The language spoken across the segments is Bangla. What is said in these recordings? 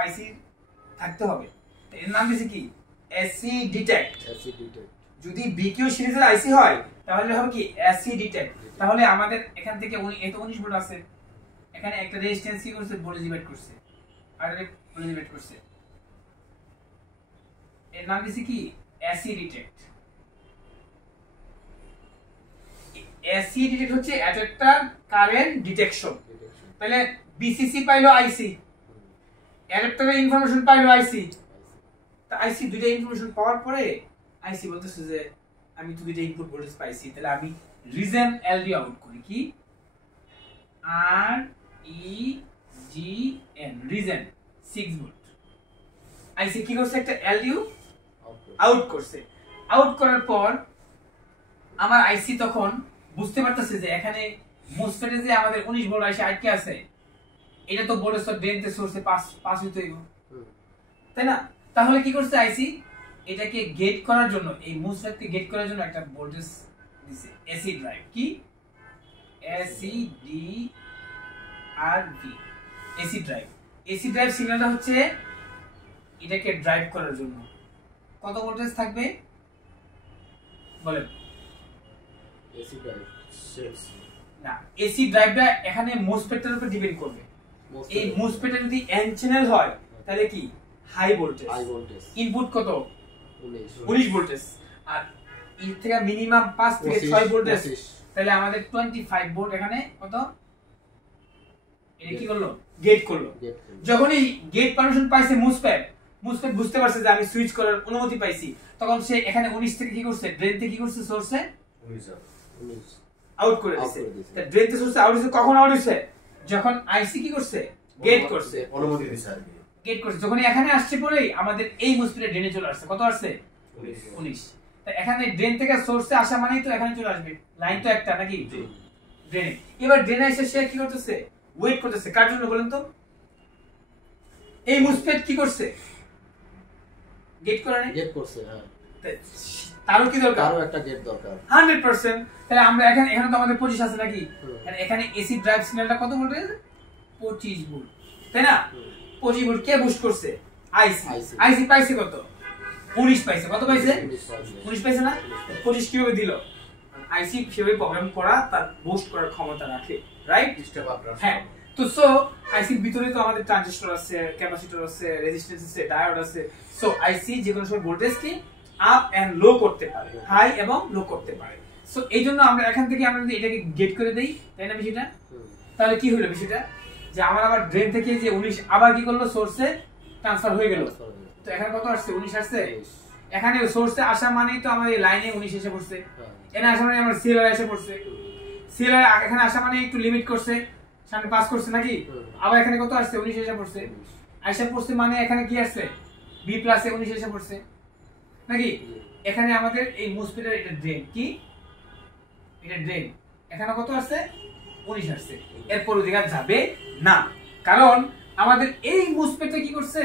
আইসি থাকতে হবে, এর নাম দিছি কি এসি ডিটেক্ট। যদি বিকিউ সিরিজের আইসি হয় তাহলে হবে কি এসি ডিটেক্ট। তাহলে আমাদের এখান থেকে এত 19 ভোল্ট আছে, এখানে একটা রেজিস্ট্যান্স কি করছে ভোল্টেজ ডিভাইড করছে আর ভোল্টেজ ডিভাইড করছে, এর নাম দিছি কি এসি ডিটেক্ট। এসি ডিটেক্ট হচ্ছে অ্যাডাপ্টার কারেন্ট ডিটেকশন। তাহলে বিসিসি পাইলো আইসি, অ্যাডাপ্টারের ইনফরমেশন পাইলো আইসি। তা আইসি দুইটা ইনফরমেশন পাওয়ার পরে আইসি বলতেছে যে আমি তো দুইটা ইনপুট ভোল্টেজ পাইছি, তাহলে আমি রিজন এলডি আউট করি কি আর ই জি এন রিজন 6 ভোল্ট। আইসি কি করছে একটা এলডিউ আউট করছে। আউট করার পর আমার আইসি তখন বুঝতে পারতেছে যে এখানে মোসফেটে যে আমাদের 19 ভোল্ট আইসি আটকে আছে, এটা তো ভোল্টেজ তো ড্রেনতে সোর্সে পাস হইতে হইব, তাই না? তাহলে কি করছে আইসি এটাকে গেট করার জন্য, এই মোসফেটকে গেট করার জন্য একটা ভোল্টেজ দিছে এসি ড্রাইভ, কি AC D R V AC drive. AC drive সিগন্যালটা হচ্ছে এটাকে ড্রাইভ করার জন্য কত ভোল্টেজ থাকবে বলেন? এসি ড্রাইভ 6 না, এসি ড্রাইভটা এখানে মোসফেটের উপর ডিপেন্ড করবে। এই মোসফেটে যদি এন চ্যানেল হয় তাহলে কি হাই ভোল্টেজ, ইনপুট কত 19 ভোল্টেজ, আর এর থেকে মিনিমাম 5 থেকে 6 ভোল্টেজ, তাহলে আমাদের 25 ভোল্ট এখানে কত এটা কি করলো গেট করলো। যখনই গেট পারমিশন পাইছে মোসফেট বুঝতে পারছে যে আমি সুইচ করার অনুমতি পাইছি, তখন সে এখানে 19 থেকে কি করছে ড্রেন থেকে কি করছে সোর্সে 19 আউট করে দিয়েছে। তা ড্রেন থেকে সোর্সে আউট হইছে, কখন আউট হইছে যখন আইসি কি করছে গেট করছে, অনুমতি দিছে আর কি গেট করছে। যখন এখানে আসছে পরেই আমাদের এই মোসফেটে ড্রেনে চলে আসছে, কত আসছে 19। তা এখানে ড্রেন থেকে সোর্সে আসা মানেই তো এখানে চলে আসবে, লাইন তো একটা নাকি ড্রেনে। এবার ড্রেনে এসে সে কি করতেছে ওয়েট করতেছে কার জন্য বলেন তো? এই মোসফেট কি করছে গেট করে নাই, গেট করছে। হ্যাঁ, তারও কি দরকার, আরো একটা গেট দরকার 100%। তাহলে আমরা এখানে তো আমাদের 25 আছে নাকি, এখানে এসি ড্রাইভ সিগন্যালটা কত ভোল্টেজ 25 ভোল্ট, তাই না? 25 ভোল্ট কে বুস্ট করছে আইসি। আইসি পাইছে কত 19 পাইছে, কত পাইছে 19 পাইছে না? 25 কিভাবে দিল? আইসি সেভাবে প্রোগ্রাম করা তার বুস্ট করার ক্ষমতা রাখে, রাইট? হ্যাঁ, তো সো আইসির ভিতরে তো আমাদের ট্রানজিস্টর আছে, ক্যাপাসিটর আছে, রেজিস্ট্যান্স আছে, ডায়োড আছে। সো আইসি যে কোনো সময় ভোল্টেজ কি আপ এন্ড লো করতে পারে, হাই এবং লো করতে পারে। সো এইজন্য আমরা এখান থেকে আমরা যদি এটাকে গেট করে দেই, তাই না বিষয়টা? তাহলে কি হলো বিষয়টা যে আমার আবার ড্রেন থেকে যে 19 আবার কি করলো সোর্সে ট্রান্সফার হয়ে গেল। তো এখানে কত আসছে 19 আসছে। এখানে সোর্সে আসা মানেই তো আমাদের লাইনে 19 এসে পড়ছে, এখানে আসা মানে আমার সিএলআর এসে পড়ছে, সিএলআর এখানে আসা মানে একটু লিমিট করছে, সামনে পাস করছে নাকি, আবার এখানে কত আসছে 19 এসে পড়ছে। আইসা পড়ছে মানে এখানে কি আসছে বি প্লাসে 19 এসে পড়ছে নাকি। এখানে আমাদের এই মোসফেটের এটা ড্রেন, কি এটা ড্রেন, এখানে কত আসছে 19 আসছে। এরপর ওদিকে যাবে না, কারণ আমাদের এই মোসফেটে কি করছে,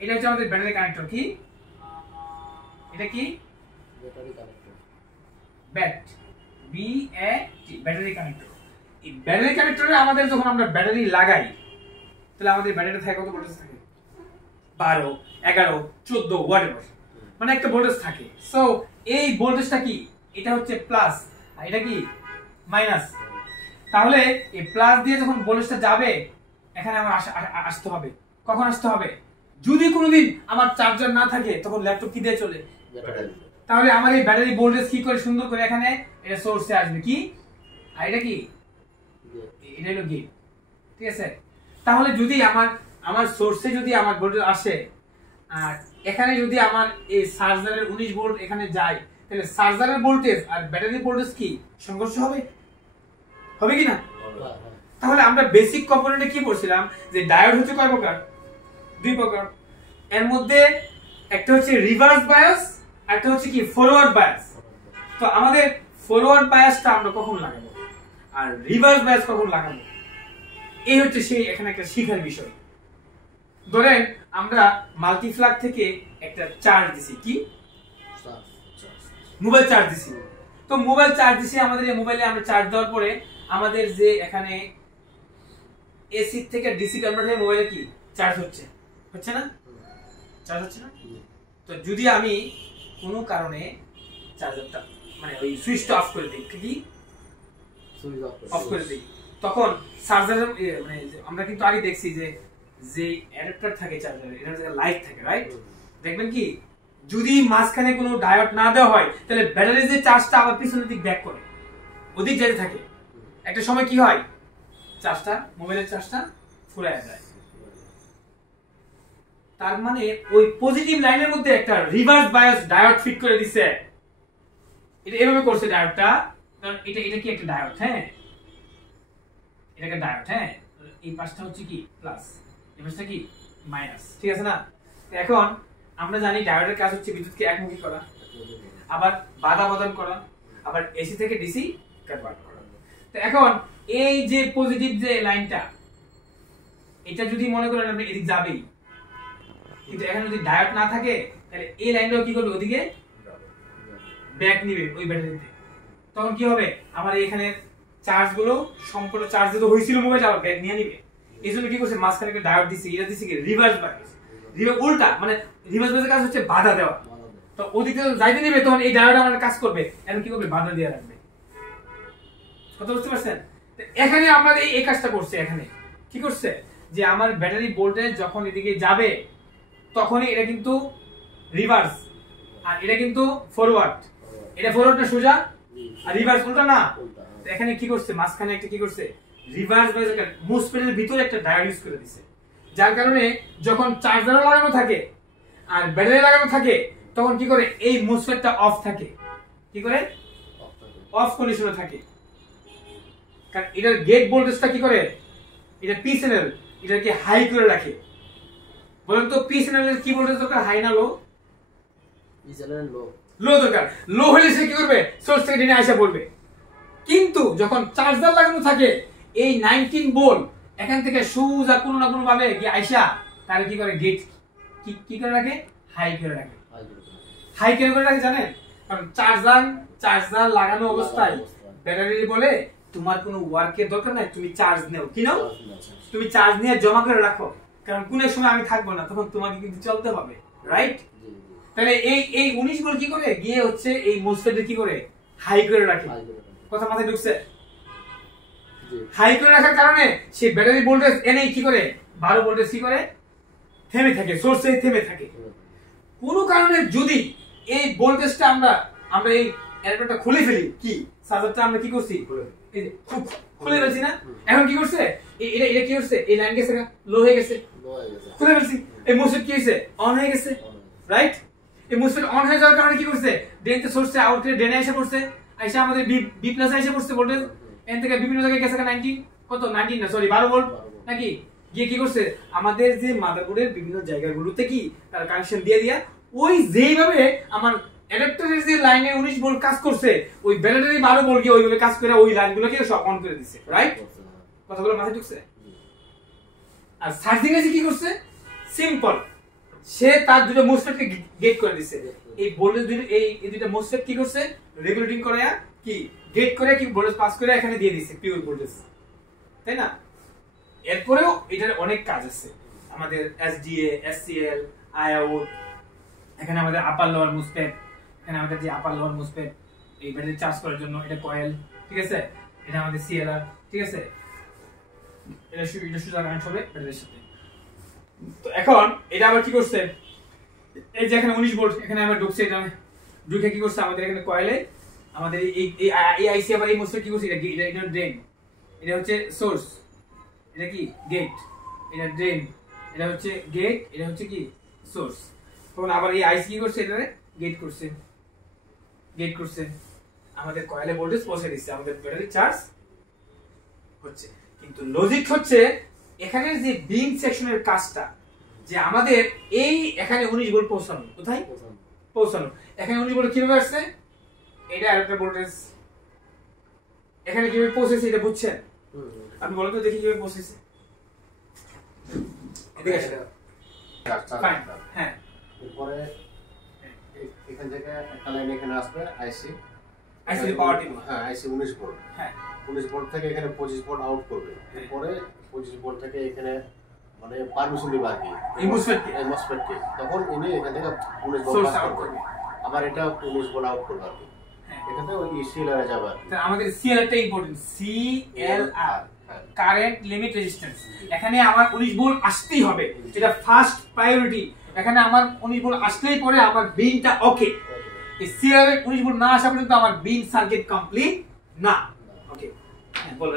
এটা হচ্ছে আমাদের ব্যাটারি কানেক্টর। কি এটা কি battery connector, bat B A T battery connector. এই ব্যাটারি কানেক্টরে আমাদের যখন আমরা ব্যাটারি লাগাই তাহলে আমাদের ব্যাটারিটা থাকে কত ভোল্টেজ থাকে 12 11 14 হোয়াটএভার, মানে একটা ভোল্টেজ থাকে। সো এই ভোল্টেজটা কি এটা হচ্ছে প্লাস আর এটা কি মাইনাস। তাহলে এই প্লাস দিয়ে যখন ভোল্টেজটা যাবে এখানে আমার আসতে হবে, কখন আসতে হবে যদি কোনোদিন আমার চার্জার না থাকে তখন ল্যাপটপ কি দিয়ে চলে ব্যাটারি। তাহলে আমার এই ব্যাটারি ভোল্টেজ কি করে সুন্দর করে এখানে এটা সোর্সে আসবে, কি আর এটা কি এটা হলো গেট, ঠিক আছে? তাহলে যদি আমার সোর্সে যদি আমার ভোল্টেজ আসে আর এখানে যদি আমার এই চার্জারের 19 ভোল্ট এখানে যায়, তাহলে চার্জারের ভোল্টেজ আর ব্যাটারি ভোল্টেজ কি সংঘর্ষ হবে, হবে কি না? তাহলে আমরা বেসিক কম্পোনেন্টে কি পড়ছিলাম যে ডায়োড হচ্ছে কয় প্রকার, 2 প্রকার। এর মধ্যে একটা হচ্ছে রিভার্স বায়াস আর একটা হচ্ছে কি ফরওয়ার্ড বায়াস। তো আমাদের ফরওয়ার্ড বায়াসটা আমরা কখন লাগাবো আর রিভার্স বায়াস কখন লাগাবো, এই হচ্ছে সেই এখানে একটা শিখার বিষয়। ধরেন আমরা মাল্টিপ্লাগ থেকে একটা চার্জ দিছি, কি মোবাইল চার্জ দিছি। তো মোবাইল চার্জ দিছি, আমাদের এই মোবাইলে আমরা চার্জ দেওয়ার পরে আমাদের যে এখানে এসি থেকে ডিসি কনভার্ট হয়ে মোবাইলে কি চার্জ হচ্ছে না চার্জ হচ্ছে না তো যদি আমি কোনো কারণে চার্জারটা মানে ওই সুইচটা অফ করে দিই কি সুইচ অফ করে দিই তখন চার্জারের মানে আমরা কিন্তু আগে দেখছি যে যে অ্যাডাপ্টার থাকে চার্জারের এটার জায়গায় লাইট থাকে রাইট দেখবেন কি যদি মাঝখানে কোনো ডায়োড না দেওয়া হয় তাহলে ব্যাটারির যে চার্জটা আবার পিছনের দিক ব্যাক করে ওদিক যেতে থাকে একটা সময় কি হয় চার্জটা মোবাইলের চার্জটা ফুরায় যায় তার মানে ওই পজিটিভ লাইনের মধ্যে একটা রিভার্স বায়াস ডায়োড ফিট করে দিছে এটা এভাবে করছে ডায়োডটা কারণ এটা কি একটা ডায়োড হ্যাঁ এটা একটা ডায়োড হ্যাঁ এই পাশটা হচ্ছে কি প্লাস এই পাশটা কি মাইনাস ঠিক আছে না এখন আমরা জানি ডায়োডের কাজ হচ্ছে বিদ্যুৎকে একমুখী করা আবার বাধা প্রদান করা আবার এসি থেকে ডিসি কনভার্ট করা তো এখন এই যে পজিটিভ যে লাইনটা এটা যদি মনে করেন আপনি এদিক যাবেই কিন্তু এখানে যদি ডায়োড না থাকে তাহলে এই লাইনটাও কি করবে ওদিকে ব্যাক নিবে ওই ব্যাটারিতে তখন কি হবে আমার এখানে চার্জ গুলো সম্পূর্ণ চার্জ তো হয়েছিল মোবাইল আবার ব্যাক নিয়ে নিবে এইজন্য কি করছে মাঝখানে একটা ডায়োড দিছে এটা দিছে কি রিভার্স বায়াস রিভার্স উল্টা মানে রিভার্স বায়াসের কাজ হচ্ছে বাধা দেওয়া তো ওদিকে যাইতে নিবে তখন এই ডায়োড আমার কাজ করবে এখন কি করবে বাধা দিয়ে রাখবে কথা বুঝতে পারছেন এখানে আমরা এই কাজটা করছে এখানে কি করছে যে আমার ব্যাটারি ভোল্টেজ যখন এদিকে যাবে তখনই এটা কিন্তু রিভার্স আর এটা কিন্তু ফরওয়ার্ড এটা ফরওয়ার্ড না সোজা আর রিভার্স উল্টা না তো এখানে কি করছে মাঝখানে একটা কি করছে রিভার্স বায়াস একটা মোসফেটের ভিতরে একটা ডায়োড ইউজ করে দিয়েছে যার কারণে যখন চার্জার লাগানো থাকে আর ব্যাটারি লাগানো থাকে তখন কি করে এই মোসফেটটা অফ থাকে কি করে অফ কন্ডিশনে থাকে কারণ এটার গেট ভোল্টেজটা কি করে এটা পি চ্যানেল এটাকে হাই করে রাখে বলেন তো পি চ্যানেলের কি ভোল্টেজ দরকার হাই না লো পি চ্যানেল লো লো দরকার লো হলে সে কি করবে সোর্স থেকে ড্রেনে আইসা পড়বে কিন্তু যখন চার্জার লাগানো থাকে এই 19 ভোল্ট এখান থেকে সোজা কোনো না কোনো ভাবে কি আইসা তাহলে কি করে গেট কি করে রাখে হাই করে রাখে হাই করে রাখে জানেন কারণ চার্জার লাগানো অবস্থায় ব্যাটারি বলে তোমার কোনো ওয়ার্কের দরকার নাই তুমি চার্জ নাও কি নাও তুমি চার্জ নিয়ে জমা করে রাখো কারণ কোন সময় আমি থাকবো না তখন তোমাকে কিন্তু চলতে হবে রাইট তাহলে এই 19 ভোল্ট কি করে গিয়ে হচ্ছে এই মোসফেটে কি করে হাই করে রাখে কথা মাথায় ঢুকছে হাই করে রাখার কারণে সেই ব্যাটারি ভোল্টেজ এনে কি করে 12 ভোল্টেজ কি করে থেমে থাকে সোর্সে থেমে থাকে কোনো কারণে যদি এই ভোল্টেজটা আমরা এই অ্যাডাপ্টারটা খুলে ফেলি কি চার্জারটা আমরা কি করছি এই যে খুলে ফেলছি না এখন কি করছে এটা কি করছে এই লাইন গেছে লো হয়ে গেছে খুলে ফেলছি এই মোসফেট কি হইছে অন হয়ে গেছে রাইট এই মোসফেট অন হয়ে যাওয়ার কারণে কি করছে ড্রেন থেকে সোর্সে আউট করে ড্রেনে এসে পড়ছে আইসা আমাদের বি প্লাস এসে পড়ছে ভোল্টেজ এন থেকে বিভিন্ন জায়গায় গেছে 19 কত 19 না সরি 12 ভোল্ট নাকি গিয়ে কি করছে আমাদের যে মাদারবোর্ডের বিভিন্ন জায়গাগুলোতে কি তার কানেকশন দিয়ে দিয়া ওই যেইভাবে আমার অ্যাডাপ্টারের যে লাইনে 19 ভোল্ট কাজ করছে ওই ব্যাটারি 12 ভোল্ট গিয়ে ওইভাবে কাজ করে ওই লাইনগুলোকে সব অন করে দিছে রাইট কথাগুলো মাথায় ঢুকছে আর চার্জিং এসে কি করছে সিম্পল সে তার দুটো মোসফেটকে গেট করে দিছে এই ভোল্টেজ দুটো এই দুটো মোসফেট কি করছে রেগুলেটিং করে কি গেট করে কি ভোল্টেজ পাস করে এখানে দিয়ে দিছে পিওর ভোল্টেজ তাই না এরপরেও এটার অনেক কাজ আছে আমাদের এসডিএ এসসিএল আইআউট এখানে আমাদের আপার লোয়ার মোসফেট এখানে আমাদের যে আপার লোয়ার মোসফেট এই ব্যাটারি চার্জ করার জন্য এটা কয়েল ঠিক আছে এটা আমাদের সিএলআর ঠিক আছে এটা সুবিধা কানেক্ট হবে ব্যাটারির সাথে তো এখন এটা আবার কি করছে এই যে এখানে 19 ভোল্ট এখানে আমরা ঢুকছে এটা ঢুকে কি করছে আমাদের এখানে কয়েলে আমাদের এই আইসি আবার এই মোসফেট কি করছে এটা ড্রেন এটা হচ্ছে সোর্স এটা কি গেট এটা ড্রেন এটা হচ্ছে গেট এটা হচ্ছে কি সোর্স তখন আবার এই আইসি কি করছে এটারে গেট করছে আমাদের কয়েলে ভোল্টেজ পৌঁছে দিচ্ছে আমাদের ব্যাটারি চার্জ হচ্ছে কিন্তু লজিক হচ্ছে এখানে যে বিং সেকশনের কাজটা যে আমাদের এই এখানে 19 ভোল্ট পৌঁছানো কোথায় পৌঁছানো এখানে 19 ভোল্ট কিভাবে আসছে এটা অ্যাডাপ্টার ভোল্টেজ এখানে কিভাবে পৌঁছেছে এটা বুঝছেন আপনি বলেন তো দেখি কিভাবে পৌঁছেছে এদিকে আসেন ফাইন হ্যাঁ উপরে এখান থেকে একটা লাইন এখানে আসবে আইসি পাওয়ার টিম হ্যাঁ আইসি 19 ভোল্ট হ্যাঁ 19 ভোল্ট থেকে এখানে 25 ভোল্ট আউট করবে পরে 25 ভোল্ট থেকে এখানে মানে পারমিশন দিবে আর কি এই মসফেট কে তখন ইনি এখান থেকে 19 ভোল্ট পাস করবে আবার এটা 19 ভোল্ট আউট করবে আর কি এখান থেকে ওই সিএলআর এ যাবে তাহলে আমাদের সিএলআর টা important CLR current limit resistance এখানে আমার 19 ভোল্ট আসতেই হবে এটা ফার্স্ট প্রায়োরিটি এখানে আমার 19 ভোল্ট আসলেই পরে আমার বিনটা ওকে এই সিএলআর এর 19 ভোল্ট না আসা পর্যন্ত আমার বিন সার্কিট কমপ্লিট না ওকে বল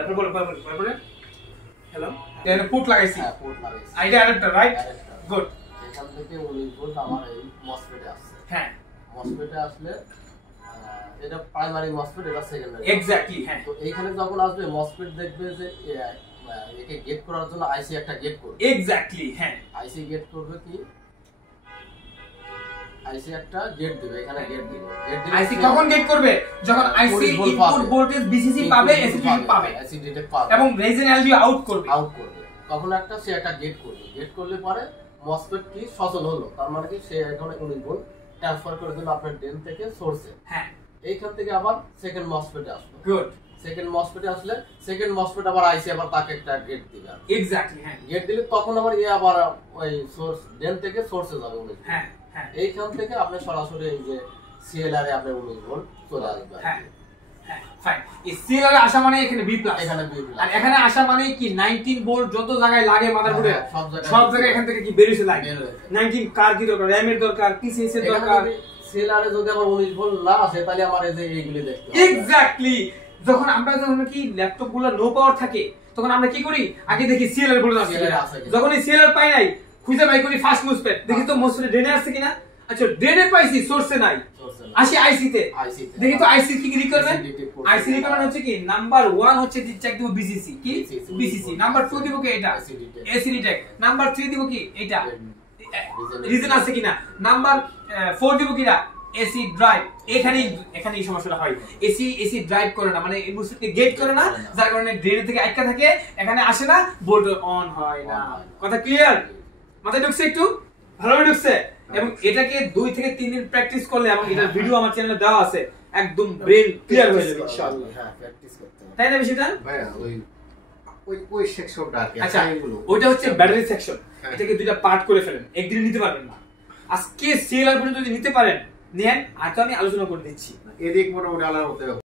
হ্যালো এটা পুট লাগাইছি পুট লাগাইছি আইডা অ্যাডাপ্টার রাইট গুড এখান থেকে 19 ভোল্ট আমার এই মসফেটে আসছে হ্যাঁ মসফেটে আসলে এটা প্রাইমারি মসফেট এটা সেকেন্ডারি এক্স্যাক্টলি হ্যাঁ তো এইখানে যখন আসবে মসফেট দেখবে যে একে গেট করার জন্য আইসি একটা গেট করবে এক্স্যাক্টলি হ্যাঁ আইসি গেট করবে কি আইসি একটা গেট দিবে এখানে গেট দিবে আইসি কখন গেট করবে যখন আইসি ইনপুট ভোল্টেজ বিসিসি পাবে এসি পাবে এসি ডিটেক্ট পাবে এবং রেজিন এলডিও আউট করবে তখন একটা সে একটা গেট করবে গেট করলে পরে মসফেট কি সচল হলো তার মানে কি সে এখানে 19 ভোল্ট ট্রান্সফার করে দিল আপনার ড্রেন থেকে সোর্সে হ্যাঁ এইখান থেকে আবার সেকেন্ড মসফেটে আসলো গুড সেকেন্ড মসফেটে আসলে সেকেন্ড মসফেট আবার আইসি আবার তাকে একটা গেট দিবে এক্স্যাক্টলি হ্যাঁ গেট দিলে তখন আবার আবার ওই সোর্স ড্রেন থেকে সোর্সে যাবে 19 হ্যাঁ হ্যাঁ এইখান থেকে আপনি সরাসরি এই যে সিএলআর এ আপনি 19 ভোল্ট চলে আসবে হ্যাঁ হ্যাঁ ফাইন এই সিএলআর এ আসা মানে এখানে বি প্লাস এখানে বি প্লাস আর এখানে আসা মানে কি 19 ভোল্ট যত জায়গায় লাগে মাদারবোর্ডে সব জায়গায় এখান থেকে কি বেরিয়ে লাগে 19 কার কি দরকার র‍্যাম এর দরকার পিসিএস এর দরকার সিএলআর এ যদি আমার 19 ভোল্ট না আসে তাহলে আমার এই যে এইগুলি দেখতে হবে এক্স্যাক্টলি যখন কি ল্যাপটপ গুলো লো পাওয়ার থাকে তখন আমরা কি করি আগে দেখি সিএলআর ভোল্টেজ আছে কিনা যখন এই সিএলআর পাই নাই খুঁজে বাই করি ফাস্ট মসফেট দেখি তো মসফেট ড্রেনে আছে কিনা আচ্ছা ড্রেনে পাইছি সোর্সে নাই আসি আইসি তে দেখি তো আইসি কি রিকোয়ারমেন্ট আইসি রিকোয়ারমেন্ট হচ্ছে কি নাম্বার 1 হচ্ছে চেক দিব বিসিসি কি বিসিসি নাম্বার 2 দিব কি এটা এসি ডিটেক্ট নাম্বার 3 দিব কি এটা রিজন আছে কিনা নাম্বার 4 দিব কিরা এসি ড্রাইভ এখানে এই সমস্যাটা হয় এসি ড্রাইভ করে না মানে এই বুস্টকে গেট করে না যার কারণে ড্রেন থেকে আটকা থাকে এখানে আসে না ভোল্ট অন হয় না কথা ক্লিয়ার মাথায় ঢুকছে একটু ভালোভাবে ঢুকছে এবং এটাকে 2 থেকে 3 দিন প্র্যাকটিস করলে এবং এটার ভিডিও আমার চ্যানেলে দেওয়া আছে একদম ব্রেন ক্লিয়ার হয়ে যাবে ইনশাআল্লাহ হ্যাঁ প্র্যাকটিস করতে হবে তাই না বিষয়টা ভাই ওই সেকশনটা আর কি আচ্ছা ওইটা হচ্ছে ব্যাটারি সেকশন এটাকে দুইটা পার্ট করে ফেলেন একদিন নিতে পারবেন না আজকে সিএলআর পর্যন্ত যদি নিতে পারেন নেন আর তো আমি আলোচনা করে দিচ্ছি এদিক মোটামুটি আলাদা হতে হবে